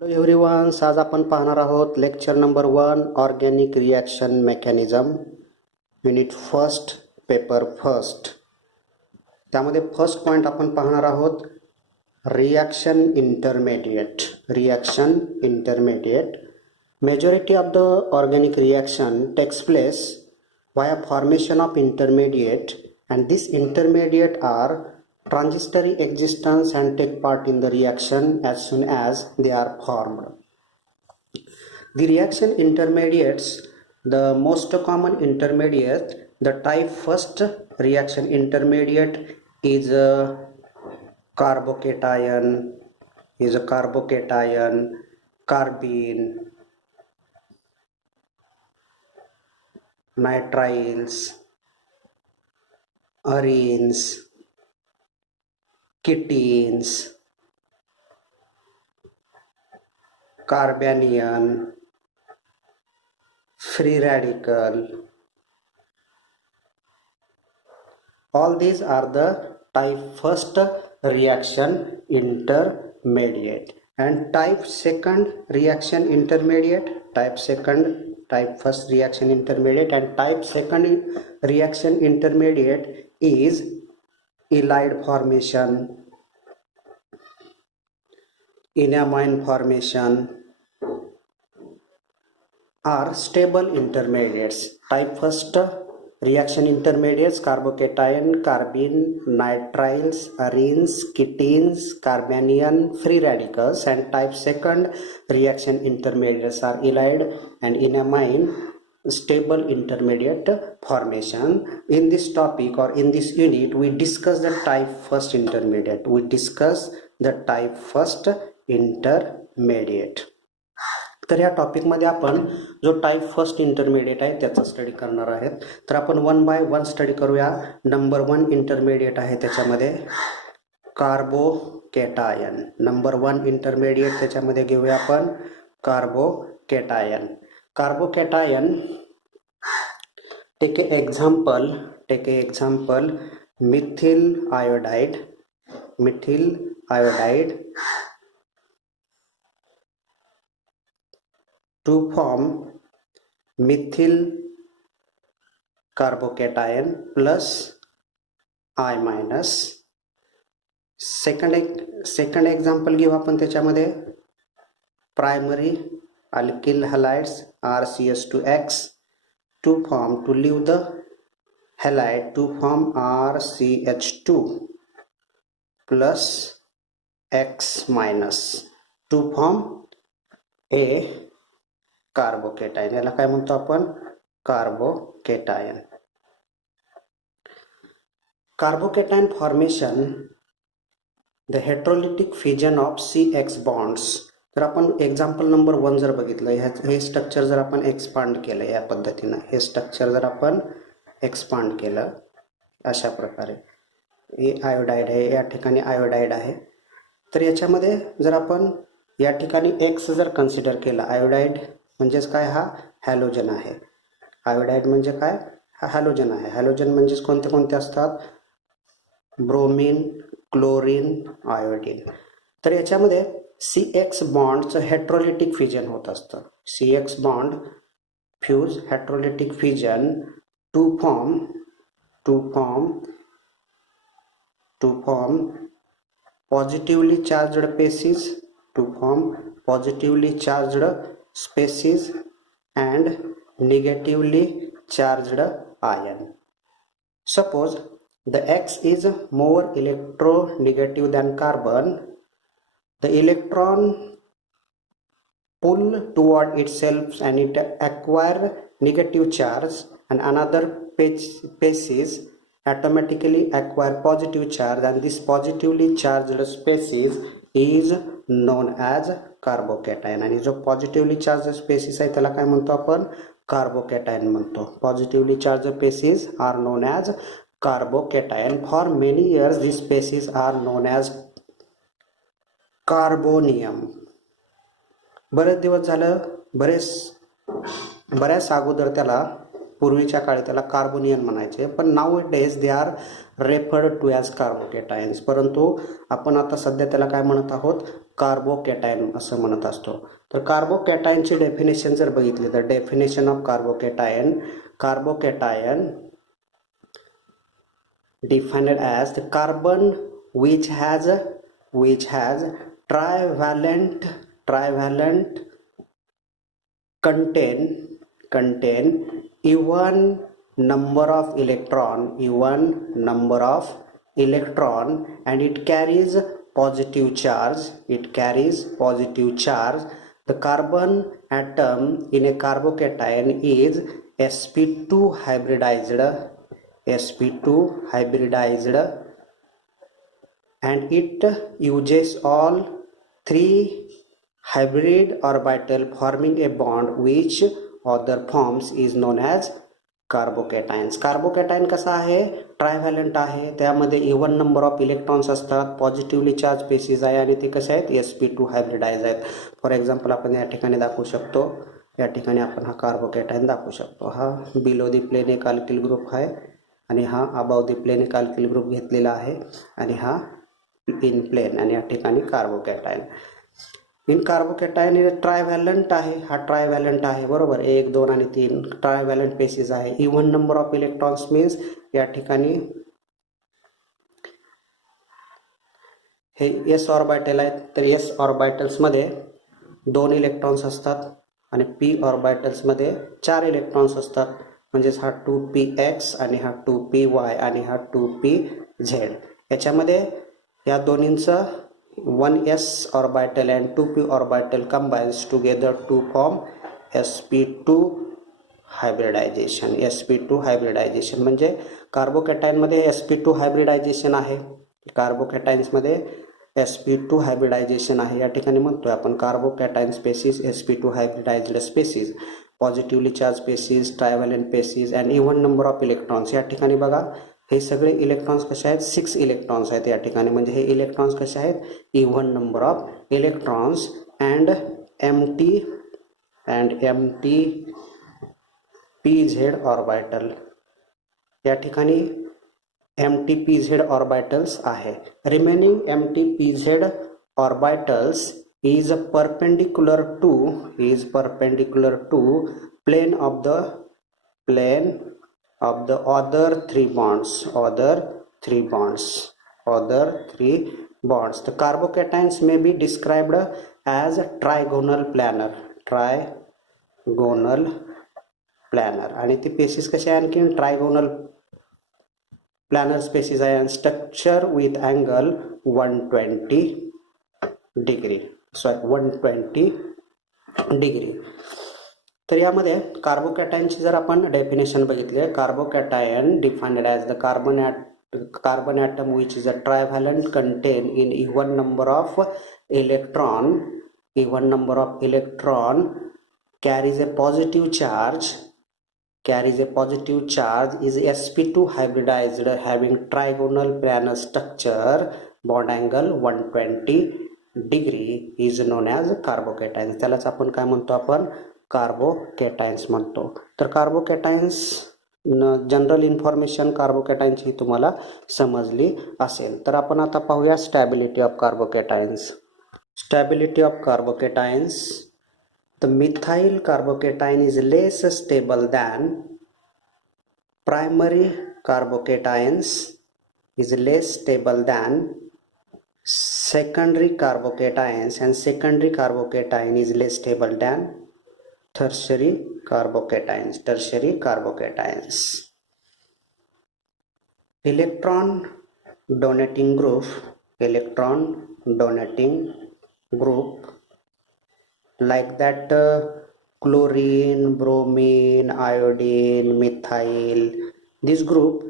Hello everyone, आज आपण पाहणार आहोत lecture number 1 organic reaction mechanism unit first paper first. त्यामध्ये फर्स्ट पॉईंट आपण पाहणार आहोत reaction intermediate. Majority of the organic reaction takes place via formation of intermediate, and this intermediate are transitory existence and take part in the reaction as soon as they are formed. The reaction intermediates, the most common intermediate, the type first reaction intermediate is a carbocation, carbene, nitriles, arenes, ketenes, carbanion, free radical. All these are the type first reaction intermediate, and type second reaction intermediate, type first reaction intermediate and type second reaction intermediate is ylide formation, enamine formation are stable intermediates. Type first reaction intermediates carbocation, carbene, nitriles, arenes, ketenes, carbanion, free radicals, and type second reaction intermediates are ylide and enamine stable intermediate formation. In this topic or in this unit we discuss the type first intermediate. तर या टॉपिकमध्ये आपण जो type first intermediate आहे त्याचा study करणार आहेत. तर आपण 1 बाय 1 स्टडी करूया. नंबर 1 इंटरमिडिएट आहे त्याच्यामध्ये कार्बोकॅटायन. नंबर 1 इंटरमिडिएट त्याच्यामध्ये घेऊया आपण carbocation. Take a example methyl iodide to form methyl carbocation plus I minus. Second example घेऊ आपण त्याच्यामध्ये primary alkyl halides RCH2X to leave the halide to form RCH2 plus X minus to form a carbocation. याला काय म्हणतो आपण? Carbocation. Carbocation formation, the heterolytic fission of CX bonds. तर आपण example number 1 जर बघितलं, हे स्ट्रक्चर जर आपण एक्सपांड केलं या पद्धतीनं, हे स्ट्रक्चर जर आपण एक्सपांड केलं अशा प्रकारे, हे आयोडाईड आहे, या ठिकाणी आयोडाईड आहे. तर याच्यामध्ये जर आपण या ठिकाणी X जर कन्सिडर केला, आयोडाईड म्हणजेच काय, हा हॅलोजन आहे. आयोडाईड म्हणजे काय, हा हॅलोजन आहे. हॅलोजन म्हणजेच कोणते कोणते असतात? Bromine, chlorine, iodine. तर याच्यामध्ये CX बॉन्डचं हेट्रोलिटिक फिजन होत असतं. CX bond fuse heterolytic fission to form positively charged species and negatively charged ion. Suppose the X is more electronegative than carbon, the electron pull toward itself and it acquire negative charge, and another species automatically acquire positive charge, and this positively charged species is known as carbocation. आणि जो positively charge species आहे त्याला काय म्हणतो आपण? Carbocation म्हणतो. Positively charge species are known as carbocation. For many years this species are known as carbonium. बरेच दिवस झालं, बऱ्याच अगोदर त्याला पूर्वीच्या काळी त्याला कार्बोनियन म्हणायचे, पण nowadays they are referred to as carbocations. परंतु आपण आता सध्या त्याला काय म्हणत आहोत, कार्बोकॅटायन असं म्हणत असतो. तर कार्बोकॅटायनची डेफिनेशन जर बघितली तर definition of carbocation, carbocation defined as the carbon which has trivalent contain even number of electron and it carries positive charge. The carbon atom in a carbocation is sp2 hybridized and it uses all three hybrid orbital forming a bond which other forms is known as carbocations. Carbocation कसा आहे, trivalent आहे, त्यामध्ये even number of electrons असतात, positively charge species आहे आणि ते कसे आहेत, sp2 हायब्रिडाइज आहेत. फॉर एक्झाम्पल आपण या ठिकाणी दाखवू शकतो, या ठिकाणी आपण हा कार्बोकॅटायन दाखवू शकतो. हा बिलो दी प्लेन एक अल्किल ग्रुप आहे आणि हा अबाव दी प्लेन एक अल्किल ग्रुप घेतलेला आहे आणि हा इन प्लेन आणि या ठिकाणी कार्बोकॅटायन. इन कार्बोकॅटायन ट्रायव्हॅलंट आहे, हा ट्रायव्हॅलंट आहे बरोबर, 1 2 आणि 3 ट्रायव्हॅलंट पेसिस आहे. Even number of electrons means या ठिकाणी हे एस ऑर्बिटल आहेत, तर एस ऑर्बिटल्स मध्ये 2 इलेक्ट्रॉन्स असतात आणि पी ऑर्बिटल्स मध्ये 4 इलेक्ट्रॉन्स असतात. म्हणजेच हा 2px आणि हा 2py आणि हा 2pz. याच्यामध्ये या दोन्हींचं 1s orbital and 2p orbital combines together to form sp2 hybridization. sp2 hybridization म्हणजे कार्बोकॅटायन मध्ये sp2 हायब्रिडायझेशन आहे, कार्बोकॅटायन्स मध्ये sp2 हायब्रिडायझेशन आहे. या ठिकाणी म्हणतोय आपण carbocation species, sp2 hybridized species, positively charge species, trivalent species and even number of electrons. या ठिकाणी बघा हे सगळे इलेक्ट्रॉन्स कसे आहेत, 6 इलेक्ट्रॉन्स आहेत या ठिकाणी, म्हणजे हे इलेक्ट्रॉन्स कसे आहेत, even number of electrons and empty pz orbital. या ठिकाणी एम्प्टी pz ऑर्बिटल्स आहे. Remaining empty pz orbitals is perpendicular to plane of the other three bonds. The carbocations may be described as trigonal planar आणि ती पेसिस कशी आहे, आणखी trigonal planar spaces आहे. Structure with angle 120 degree. तर यामध्ये कार्बोकॅटायनची जर आपण डेफिनेशन बघितली, carbocation defined as the carbon atom which is a trivalent contain in even number of electron carries a positive charge is sp2 hybridized having trigonal planar structure, bond angle 120 degree is known as carbocations. त्यालाच आपण काय म्हणतो, आपण कार्बोकॅटायन्स म्हणतो. तर कार्बोकॅटायन्स general information कार्बोकॅटायनची तुम्हाला समजली असेल. तर आपण आता पाहूया stability of carbocations. Stability of carbocations. The methyl carbocation is less stable than primary carbocations, is less stable than secondary carbocations and secondary carbocation is less stable than tertiary carbocations. Electron donating group like that chlorine, bromine, iodine, methyl, this group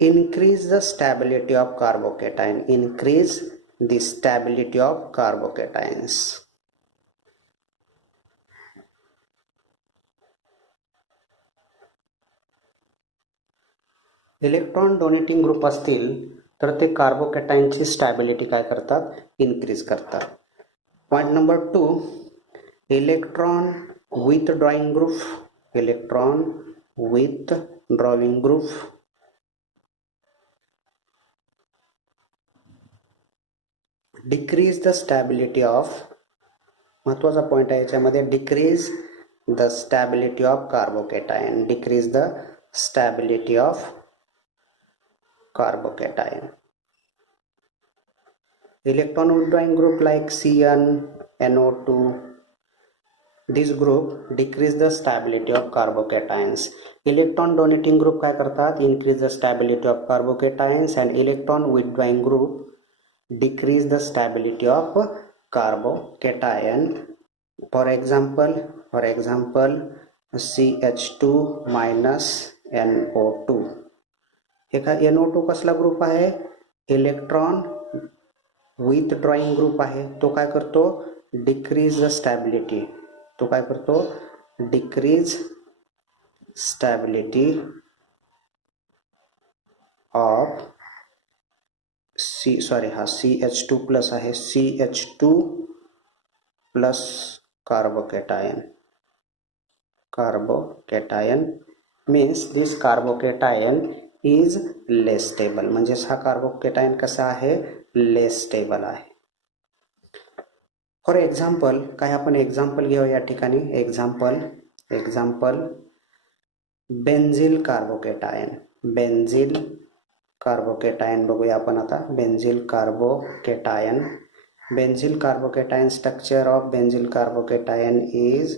increase the stability of carbocations. Electron donating group असतील तर ते कार्बोकॅटायनची stability काय करतात, increase करतात. Point number 2, electron withdrawing group withdrawing group decrease the stability of, महत्वाचा point आहे याच्यामध्ये, decrease the stability of carbocation, decrease the stability of carbocation. Electron withdrawing group like CN, NO2, this group decrease the stability of carbocations. Electron donating group काय करतात, increase the stability of carbocations, and electron withdrawing group decrease the stability of carbocation. For example CH2 minus NO2. हे का NO2 कसला group आहे, electron withdrawing group आहे. तो काय करतो, डिक्रीज द स्टॅबिलिटी, तो काय करतो, decrease stability of CH2 plus आहे, CH2 plus carbocation means this carbocation is less stable. म्हणजे हा कार्बोकॅटायन कसा आहे, लेस स्टेबल आहे. फॉर एक्झाम्पल काय आपण एक्झाम्पल घेऊ या ठिकाणी, एक्झाम्पल बेन्झिल कार्बोकॅटायन बघूया आपण आता. Benzyl carbocation structure of benzyl carbocation is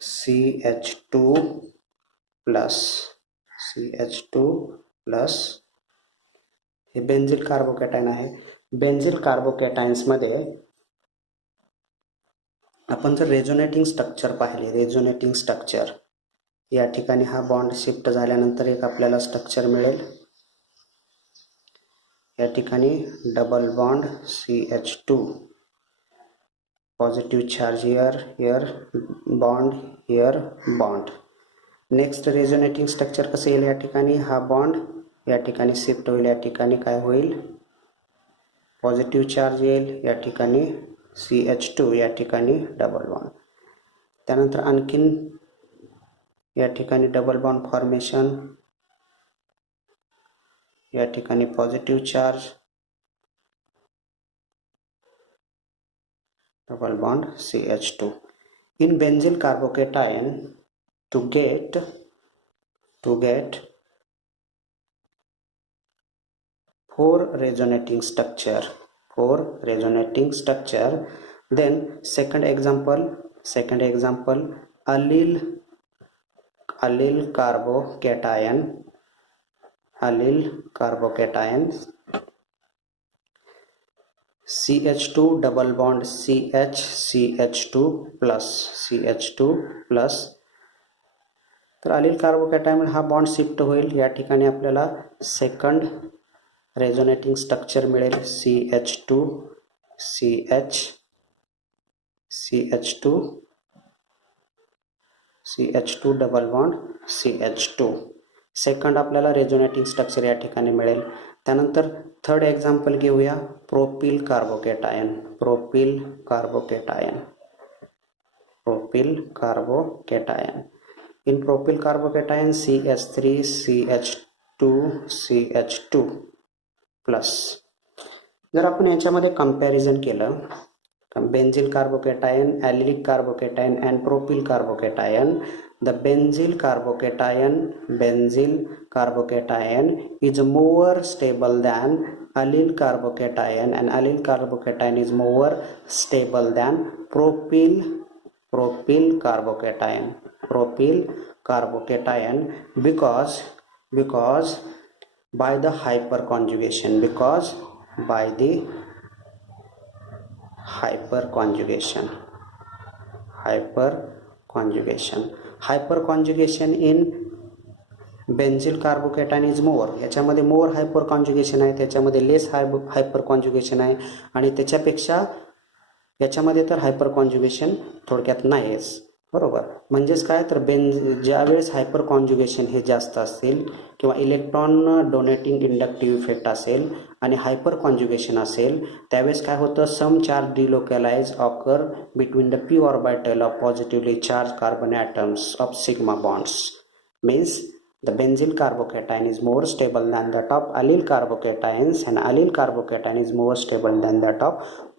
CH2 plus हे बेन्झिल कार्बोकॅटायन आहे. बेन्झिल कार्बोकॅटायन्स मध्ये आपण जर रेझोनेटिंग स्ट्रक्चर पाहिले, रेझोनेटिंग स्ट्रक्चर या ठिकाणी हा बॉन्ड शिफ्ट झाल्यानंतर एक आपल्याला स्ट्रक्चर मिळेल. या ठिकाणी double bond CH2, positive charge here bond. Next resonating structure कसं येईल, या ठिकाणी हा बॉन्ड या ठिकाणी शिफ्ट होईल. या ठिकाणी काय होईल, पॉझिटिव्ह चार्ज येईल. या ठिकाणी CH2, या ठिकाणी डबल बॉन्ड. त्यानंतर आणखीन या ठिकाणी डबल बॉन्ड फॉर्मेशन, या ठिकाणी positive charge, double bond CH2. In benzyl carbocation, to get 4 resonating structure, then second example allyl carbocation CH2 double bond CH2 plus. तर अलील कार्बोकॅटायन हा बॉन्ड शिफ्ट होईल. या ठिकाणी आपल्याला सेकंड रेझोनेटिंग स्ट्रक्चर मिळेल, CH2 double bond CH2. Second आपल्याला resonating structure या ठिकाणी मिळेल. त्यानंतर थर्ड एक्झाम्पल घेऊया, propyl carbocation. In propyl carbocation CH3 CH2 plus. जर आपण याच्यामध्ये कंपॅरिझन केलं, benzyl carbocation, allylic carbocation and propyl carbocation, the benzyl carbocation is more stable than allyl carbocation, and allyl carbocation is more stable than propyl carbocation because by the hyperconjugation, hyperconjugation in benzyl carbocation is more. याच्यामध्ये more hyper conjugation आहे, त्याच्यामध्ये लेस hyper conjugation आहे, आणि त्याच्यापेक्षा याच्यामध्ये तर hyper conjugation थोडक्यात नाहीच. बरोबर. म्हणजेच काय तर ज्यावेळेस हायपर कॉन्ज्युगेशन हे जास्त असतील किंवा इलेक्ट्रॉन डोनेटिंग इंडक्टिव्ह इफेक्ट असेल आणि हायपर कॉन्ज्युगेशन असेल, त्यावेळेस काय होतं, some charge delocalise occur between the p orbital of positively charge carbon atoms of sigma bonds. Means the benzyl carbocation is more stable than that of allyl carbocations and allyl carbocation is more stable than that of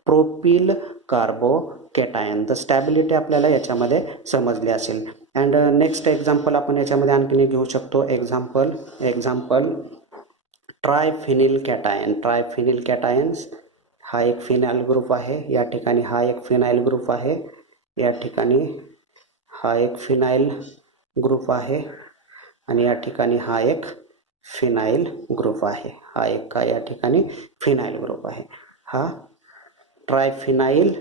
propyl carbocation. तर stability आपल्याला याच्यामध्ये समजली असेल. And next example आपण याच्यामध्ये आणखीन एक घेऊ शकतो. Example ट्रायफिनिल cation. ट्रायफिनिल कॅटायन्स हा एक फिनाइल ग्रुप आहे, या ठिकाणी हा एक फिनाइल ग्रुप आहे, या ठिकाणी हा एक फिनाइल ग्रुप आहे आणि या ठिकाणी हा एक फिनाइल ग्रुप आहे. हा एक का या ठिकाणी फिनाइल ग्रुप आहे. हा ट्रायफिनाइल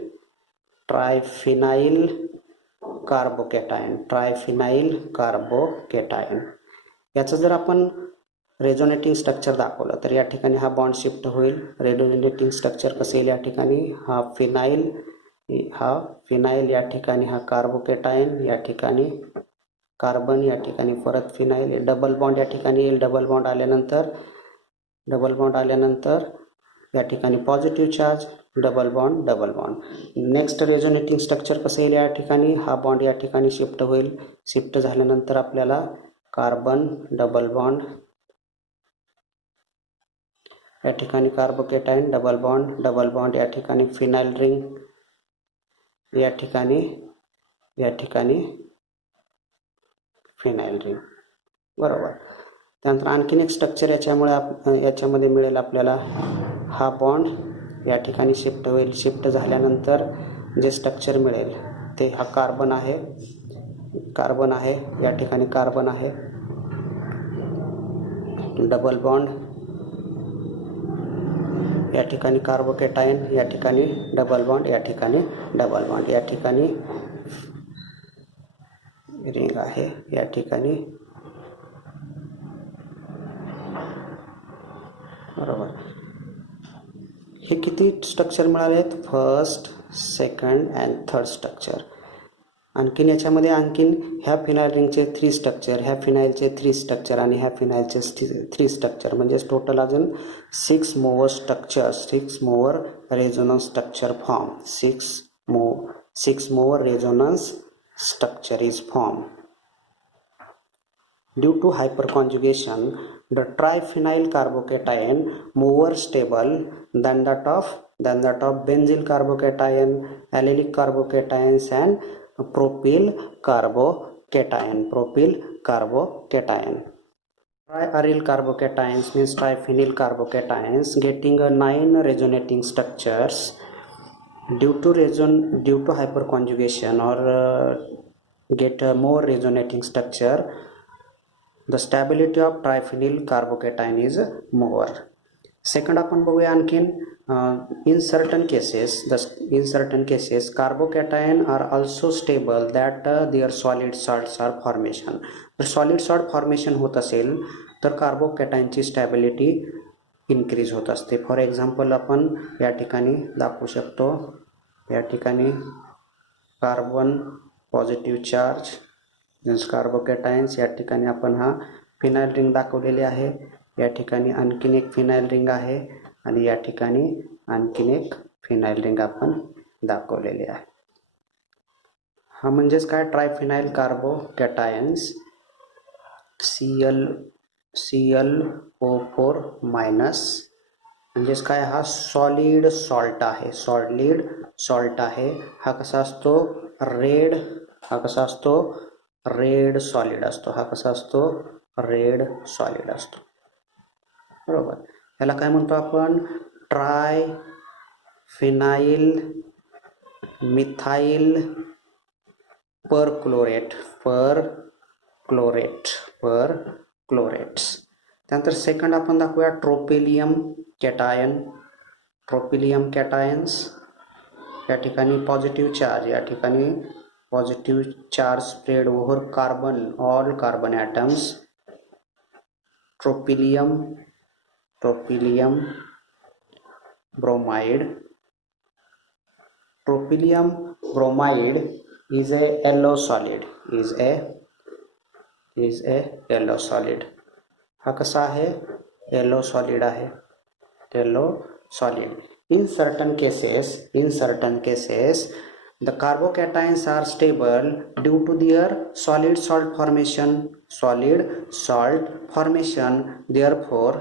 कार्बोकॅटायन. ट्रायफिनाइल कार्बोकॅटायन याचं जर आपण रेझोनेटिंग स्ट्रक्चर दाखवलं तर या ठिकाणी हा बॉन्ड शिफ्ट होईल. रेझोनेटिंग स्ट्रक्चर कसं येईल, या ठिकाणी हा फिनाइल, या ठिकाणी हा कार्बोकॅटायन, या ठिकाणी कार्बन, या ठिकाणी परत फिनाइल, डबल बॉन्ड या ठिकाणी येईल. डबल बॉन्ड आल्यानंतर या ठिकाणी positive charge, double bond. Next resonating structure कसं येईल, या ठिकाणी हा बॉन्ड या ठिकाणी शिफ्ट होईल. शिफ्ट झाल्यानंतर आपल्याला कार्बन, डबल बॉन्ड, या ठिकाणी कार्बोकॅटायन, डबल बॉन्ड, या ठिकाणी फिनाइल रिंग, या ठिकाणी फिनाइल रिंग. बरोबर. त्यानंतर आणखीन एक स्ट्रक्चर याच्यामध्ये मिळेल आपल्याला. हा बॉन्ड या ठिकाणी शिफ्ट होईल. शिफ्ट झाल्यानंतर जे स्ट्रक्चर मिळेल ते हा कार्बन आहे, या ठिकाणी कार्बन आहे, डबल बॉन्ड, या ठिकाणी कार्बोकॅटायन, या ठिकाणी डबल बॉन्ड, या ठिकाणी रिंग आहे, या ठिकाणी. बरोबर. हे किती स्ट्रक्चर मिळाले आहेत, first, second and third structure. आणखीन याच्यामध्ये ह्या फिनाइल रिंगचे 3 स्ट्रक्चर, ह्या फिनाइलचे 3 स्ट्रक्चर आणि ह्या फिनाइलचे 3 स्ट्रक्चर, म्हणजे टोटल अजून 6 mower structure, 6 mower resonance structure form, 6 mower resonance structure is form. Due to hyperconjugation, the triphenyl carbocation more stable than that of benzyl carbocation, allylic carbocations and propyl carbocation. Triaryl carbocations means triphenyl carbocations getting 9 resonating structures due to hyperconjugation or get more resonating structure. The stability of triphenyl carbocation is more. Second आपण बघूया आणखीन, in certain cases carbocation are also stable that their solid salts are formation. जर solid salt formation होत असेल तर कार्बोकॅटायनची stability increase होत असते. For example आपण या ठिकाणी दाखवू शकतो. या ठिकाणी कार्बन पॉझिटिव्ह चार्ज कार्बोकॅटायन्स, या ठिकाणी आपण हा फिनाइल रिंग दाखवलेली आहे, या ठिकाणी आणखीन एक फिनाइल रिंग आहे आणि या ठिकाणी आणखीन एक फिनाइल रिंग आपण दाखवलेली आहे. हा म्हणजेच काय, ट्रायफिनाइल कार्बोकॅटायन्स ClO4 मायनस, म्हणजेच काय, हा सॉलिड सॉल्ट आहे. हा कसा असतो, रेड सॉलिड असतो. बरोबर. याला काय म्हणतो आपण, ट्रायफिनाइल मिथाइल परक्लोरेट. त्यानंतर सेकंड आपण दाखवूया ट्रोपिलियम कॅटायन्स. या ठिकाणी पॉझिटिव्ह चार्ज, या ठिकाणी positive charge spread over all carbon atoms. Tropylium bromide is a yellow solid, is a yellow solid. हा कसा आहे? येलो सॉलिड आहे, yellow solid. In certain cases the carbocations are stable due to their solid salt formation. Therefore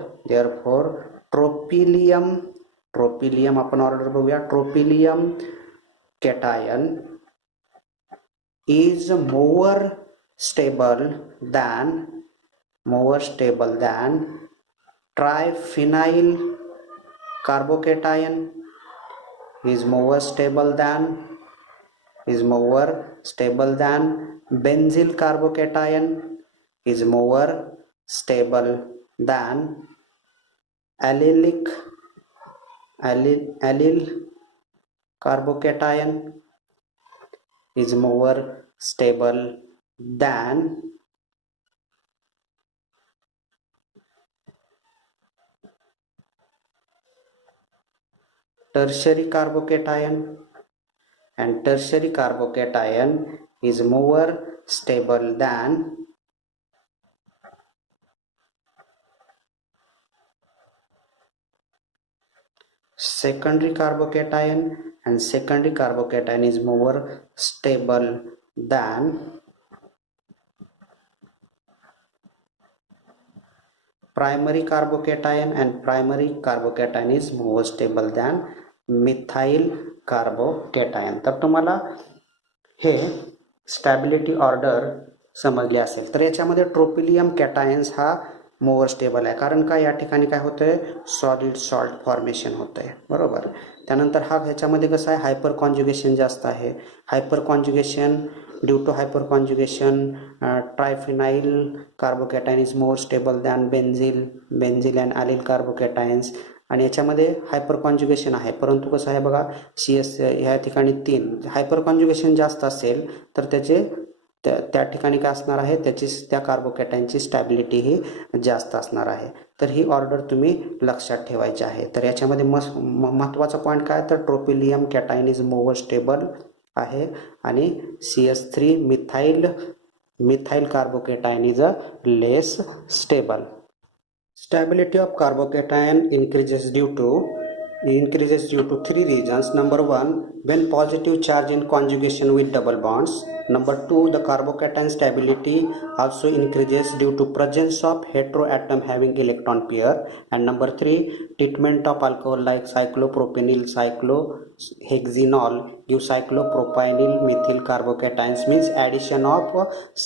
tropylium आपण order बघूया. ट्रोपिलियम cation is more stable than triphenyl carbocation, is more stable than benzyl carbocation, is more stable than allyl carbocation, is more stable than tertiary carbocation, and tertiary carbocation is more stable than secondary carbocation, and secondary carbocation is more stable than primary carbocation, and primary carbocation is more stable than methyl carbocation. तर तुम्हाला हे stability order समजली असेल. तर याच्यामध्ये ट्रोपिलियम कॅटायन्स हा more stable आहे, कारण का या ठिकाणी काय होतंय? सॉलिड सॉल्ट फॉर्मेशन होतंय, बरोबर. त्यानंतर हा ह्याच्यामध्ये कसं आहे? हायपर कॉन्जुगेशन जास्त आहे. Hyperconjugation due to hyperconjugation triphenyl carbocation is more stable than benzyl and allyl carbocations. आणि याच्यामध्ये हायपर कॉन्जुगेशन आहे, परंतु कसं आहे बघा, CS ह्या ठिकाणी 3 हायपर कॉन्जुगेशन जास्त असेल तर त्याचे त्या ठिकाणी काय असणार आहे? त्या कार्बोकॅटायनची स्टॅबिलिटी ही जास्त असणार आहे. तर ही ऑर्डर तुम्ही लक्षात ठेवायची आहे. तर याच्यामध्ये महत्त्वाचा पॉईंट काय? तर ट्रोपिलियम कॅटायन इज मोर स्टेबल आहे, आणि CS3 methyl carbocation is a less stable. Stability of carbocation increases due to 3 reasons. Number 1, when positive charge in conjugation with double bonds. Number 2, the carbocation stability also increases due to presence of heteroatom having electron pair. And number 3, treatment of alcohol like cyclopropenyl, cyclohexenol give cyclopropynyl methyl carbocations, means addition of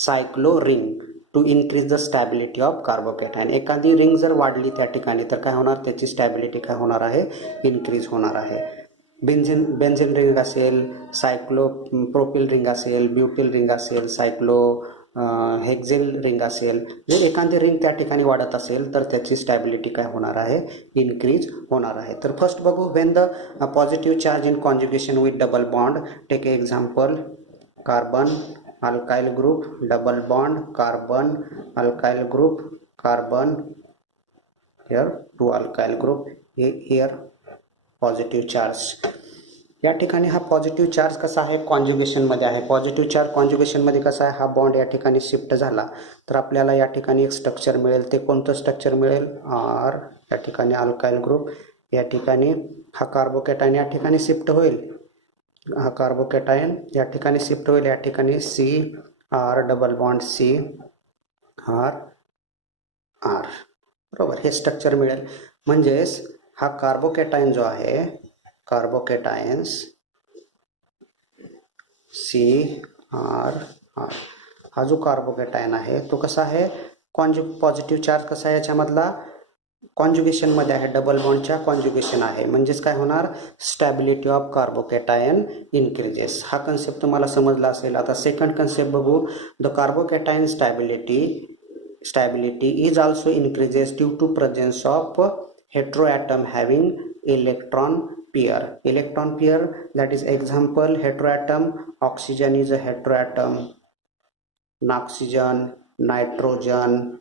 cyclo ring to increase the stability of carbocation. एखादी ring जर वाढली त्या ठिकाणी तर काय होणार? त्याची stability काय होणार आहे? इन्क्रीज होणार आहे. बेन्झिन रिंग असेल, प्रोपिल रिंग असेल, ब्युटिल रिंग असेल, हेक्झेल रिंग असेल, जर एखादी रिंग त्या ठिकाणी वाढत असेल तर त्याची स्टॅबिलिटी काय होणार आहे? इन्क्रीज होणार आहे. तर फर्स्ट बघू, when the positive charge in conjugation with double bond. Take example, carbon alkyl group, double bond, carbon alkyl group, carbon, here 2 alkyl group, here positive charge. या ठिकाणी हा पॉझिटिव्ह चार्ज कसा आहे? कॉन्जुगेशन मध्ये आहे. पॉझिटिव्ह चार्ज कॉन्जुगेशन मध्ये कसा आहे? हा बॉन्ड या ठिकाणी शिफ्ट झाला तर आपल्याला या ठिकाणी एक स्ट्रक्चर मिळेल. ते कोणतं स्ट्रक्चर मिळेल? R. या ठिकाणी अल्काइल ग्रुप, या ठिकाणी हा कार्बोकॅटायन या ठिकाणी शिफ्ट होईल, हा कार्बोकॅटायन या ठिकाणी शिफ्ट होईल, या ठिकाणी CR डबल बॉन्ड CR, बरोबर, हे स्ट्रक्चर मिळेल. म्हणजेच हा कार्बोकॅटायन जो आहे, कार्बोकॅटायन्स CR, हा जो कार्बोकॅटायन आहे तो कसा आहे? पॉझिटिव्ह चार्ज कसा आहे याच्यामधला? कॉन्जुगेशन मध्ये आहे, डबल बॉन्डच्या कॉन्जुगेशन आहे. म्हणजेच काय होणार? Stability of carbocation increases. हा कन्सेप्ट तुम्हाला समजला असेल. आता सेकंड कन्सेप्ट बघू. The carbocation stability is also increases due to presence of heteroatom having electron pair. that is example, heteroatom, oxygen is a heteroatom, oxygen, nitrogen,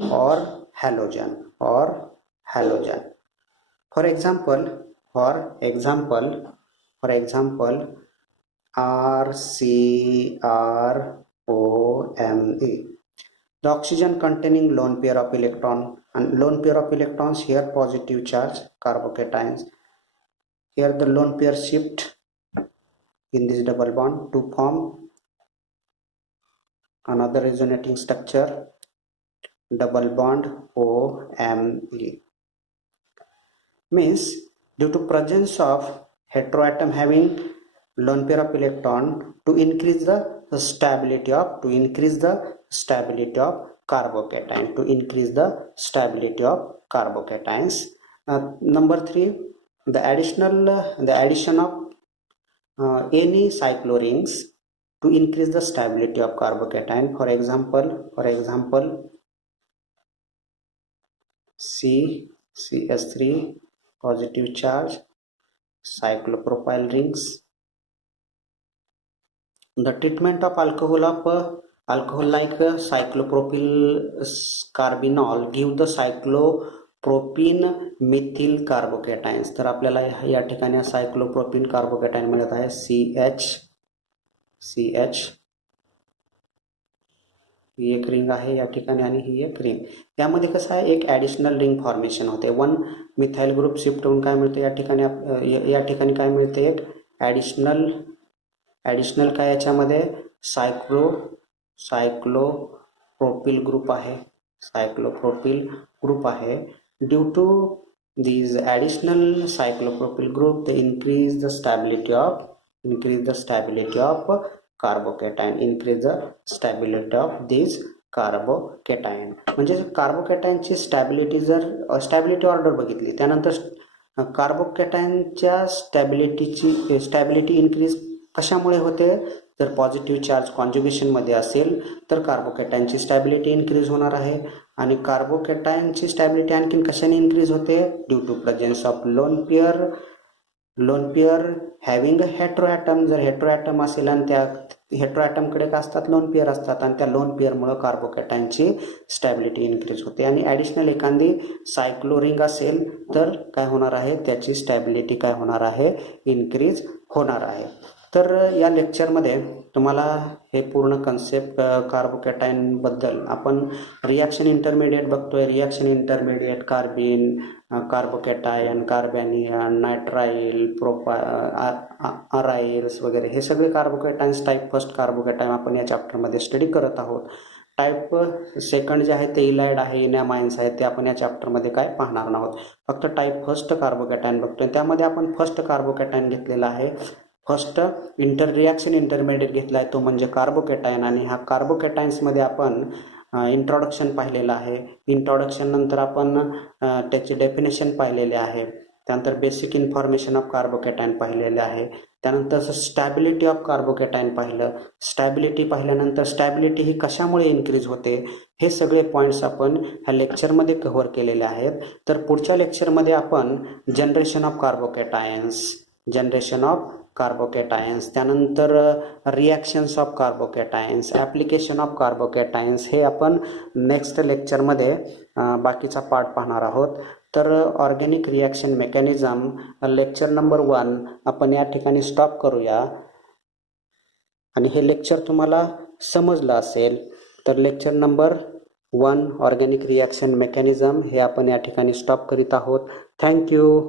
or halogen. For example, RCROME. The oxygen containing lone pair of electron, and lone pair of electrons here positive charge carbocations. Here the lone pair shift in this double bond to form another resonating structure, double bond OMe. Means due to presence of heteroatom having lone pair of electron, to increase the stability of carbocations. Number 3, the addition of any cyclorings to increase the stability of carbocation. For example CH3 positive charge cyclopropyl rings. The treatment of alcohol like cyclopropyl carbinol give the cyclopropene methyl carbocations. तर आपल्याला या ठिकाणी सायक्लोप्रोपीन carbocation मिळत आहे CH ही एक ring आहे या ठिकाणी आणि ही एक रिंग. यामध्ये कसं आहे, एक ॲडिशनल रिंग फॉर्मेशन होते. 1 मिथाइल ग्रुप शिफ्ट होऊन काय मिळते या ठिकाणी काय मिळते, एक ॲडिशनल काय याच्यामध्ये सायक्लोप्रोपिल ग्रुप आहे. Due to these additional cyclopropyl group they increase the stability of carbocation, म्हणजे कार्बोकॅटायनची स्टॅबिलिटी ऑर्डर बघितली, त्यानंतर कार्बोकॅटायनच्या स्टॅबिलिटी इन्क्रीज कशामुळे होते, जर पॉझिटिव्ह चार्ज कॉन्ज्युगेशनमध्ये असेल तर कार्बोकॅटायनची स्टॅबिलिटी इन्क्रीज होणार आहे. आणि कार्बोकॅटायनची स्टॅबिलिटी आणखीन कशाने इन्क्रीज होते, due to presence of lone pair having a heteroatom. जर हेटेरोॲटम असेल आणि त्या हेटेरोॲटमकडे काय असतात, लोन पेअर असतात, आणि त्या लोन पेअरमुळे कार्बोकॅटायनची स्टॅबिलिटी इन्क्रीज होते. आणि ॲडिशनल एखादी सायक्लोरिंग असेल तर काय होणार आहे, त्याची स्टॅबिलिटी काय होणार आहे, इन्क्रीज होणार आहे. तर या लेक्चरमध्ये तुम्हाला हे पूर्ण कन्सेप्ट कार्बोकॅटायनबद्दल आपण रिॲक्शन इंटरमिडिएट बघतोय. रिॲक्शन इंटरमिडिएट कार्बिन, कार्बोकॅटायन, कार्बॅनियन, नायट्राइल, अराइल्स वगैरे हे सगळे कार्बोकॅटायन्स टाईप फर्स्ट कार्बोकॅटायन आपण या चॅप्टरमध्ये स्टडी करत आहोत. टाईप सेकंड जे आहे ते इलाइड आहे, इनॅमाइन्स आहे, ते आपण या चॅप्टरमध्ये काय पाहणार आहोत. फक्त टाईप फर्स्ट कार्बोकॅटायन बघतोय. त्यामध्ये आपण फर्स्ट कार्बोकॅटायन घेतलेला आहे. फर्स्ट रिॲक्शन इंटरमिडिएट घेतला आहे तो म्हणजे कार्बोकॅटायन. आणि ह्या कार्बोकॅटायन्समध्ये आपण इंट्रोडक्शन पाहिलेलं आहे. इंट्रोडक्शन नंतर आपण त्याची डेफिनेशन पाहिलेले आहे. त्यानंतर बेसिक इन्फॉर्मेशन ऑफ कार्बोकॅटायन पाहिलेले आहे. त्यानंतर स्टॅबिलिटी ऑफ कार्बोकॅटायन पाहिलं. स्टॅबिलिटी पाहिल्यानंतर स्टॅबिलिटी ही कशामुळे इन्क्रीज होते, हे सगळे पॉईंट्स आपण ह्या लेक्चरमध्ये कव्हर केलेले आहेत. तर पुढच्या लेक्चरमध्ये आपण जनरेशन ऑफ कार्बोकॅटायन्स, त्यानंतर रिॲक्शन्स ऑफ कार्बोकॅटायन्स, ॲप्लिकेशन ऑफ कार्बोकॅटायन्स हे आपण नेक्स्ट लेक्चरमध्ये बाकीचा पार्ट पाहणार आहोत. तर organic reaction mechanism lecture number 1 आपण या ठिकाणी स्टॉप करूया. आणि हे लेक्चर तुम्हाला समजलं असेल तर lecture number 1 organic reaction mechanism हे आपण या ठिकाणी स्टॉप करीत आहोत. थँक्यू.